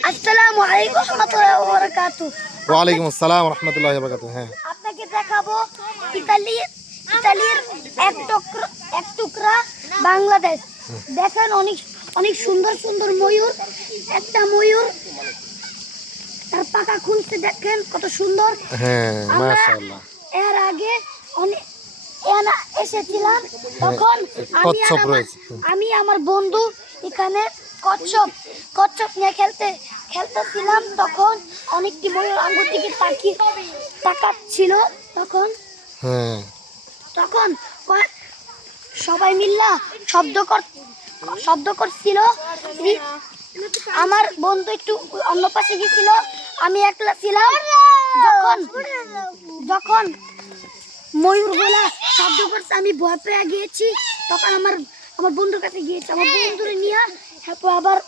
আসসালামু আলাইকুম রহমতুল্লাহি ওয়া বারাকাতুহু ওয়ালাইকুম আসসালাম রহমতুল্লাহ বরকাত হ্যাঁ। আপনাকে দেখাবো ইতালি ইতালির এক টুকরা এক টুকরা বাংলাদেশ। দেখেন অনেক অনেক সুন্দর সুন্দর ময়ূর একটা ময়ূর তার পাকা খুলতে দেখেন কত সুন্দর। হ্যাঁ মাশাআল্লাহ। এর আগে অনেক এনা এসেছিলাম তখন আমি রয়েছে। আমি আমার বন্ধু এখানে কচ্ছপ কচ্ছপ নিয়ে খেলতে খেলতেছিলাম তখন অনেকটি ময়ূর আঙ্গুর দিকে তাকিয়ে তাকাচ্ছিল তখন। হ্যাঁ। তখন সবাই মিল্লা শব্দ কর শব্দ করছিল। আমার বন্ধু একটু অন্য পাশে গেছিল আমি একলা ছিলাম। যখন যখন ময়ূরগুলা শব্দ করছে আমি ভয় পেয়ে গিয়েছি। তখন আমার আমার বন্ধুর কাছে গিয়েছি। আমার বন্ধুরে নিয়ে তারপর আবার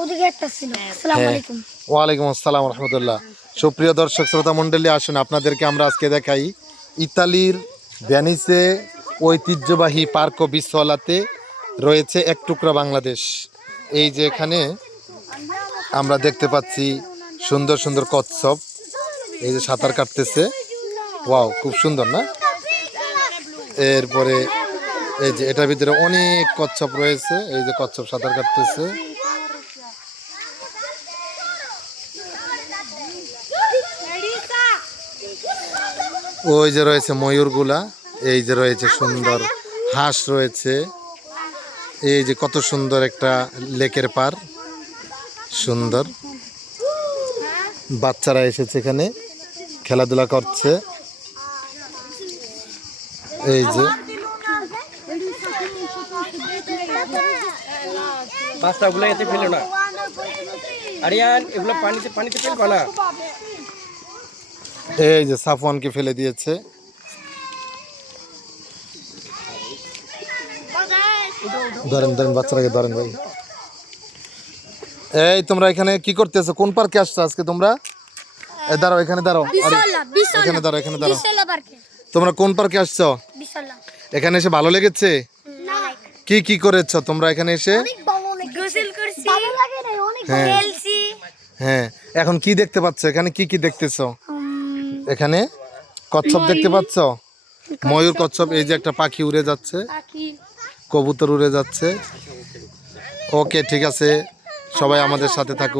ওদিকে একটা ছিল। আসসালামু হ্যাঁ। আলাইকুম। ওয়ালাইকুম আসসালাম রহমতুল্লাহ। সুপ্রিয় দর্শক শ্রোতা মণ্ডলী আসুন আপনাদেরকে আমরা আজকে দেখাই ইতালির ভ্যানিসে ঐতিহ্যবাহী পার্ক ও বিশ্বলাতে রয়েছে এক টুকরা বাংলাদেশ। এই যে এখানে আমরা দেখতে পাচ্ছি সুন্দর সুন্দর কচ্ছপ। এই যে সাঁতার কাটতেছে। ওয়াও খুব সুন্দর না? এরপরে এই যে এটার ভিতরে অনেক কচ্ছপ রয়েছে, এই যে কচ্ছপ সাঁতার কাটতেছে। ওই যে রয়েছে ময়ূরগুলা, এই যে রয়েছে সুন্দর হাঁস রয়েছে। এই যে কত সুন্দর একটা লেকের পার, সুন্দর। বাচ্চারা এসেছে এখানে, খেলাধুলা করছে। এই যে পাঁচটা ওগুলো এতে ফেলো না। আরিয়ান এগুলো পানিতে পানিতে ফেলবা না। এই যে সাফওয়ানকে ফেলে দিয়েছে। ধরেন ধরেন বাচ্চারাকে ধরেন ভাই। এই তোমরা এখানে কি করতেছো? কোন পার্কে আসছো আজকে তোমরা? এই দাঁড়াও এখানে দাঁড়াও। এখানে দাঁড়াও এখানে দাঁড়াও। তোমরা কোন পার্কে আসছো? এখানে এসে ভালো লেগেছে? কি কি করেছ? তোমরা এখানে এসে? অনেক ভালো লেগেছে গোসল করছি। ভালো লাগে না অনেক হ্যাঁ। খেলছি। হ্যাঁ। এখন কি দেখতে পাচ্ছ? এখানে কি কি দেখতেছো? এখানে কচ্ছপ দেখতে পাচ্ছ? ময়ূর কচ্ছপ এই যে একটা পাখি উড়ে যাচ্ছে। কবুতর উড়ে যাচ্ছে। ওকে ঠিক আছে। সবাই আমাদের সাথে থাকুক।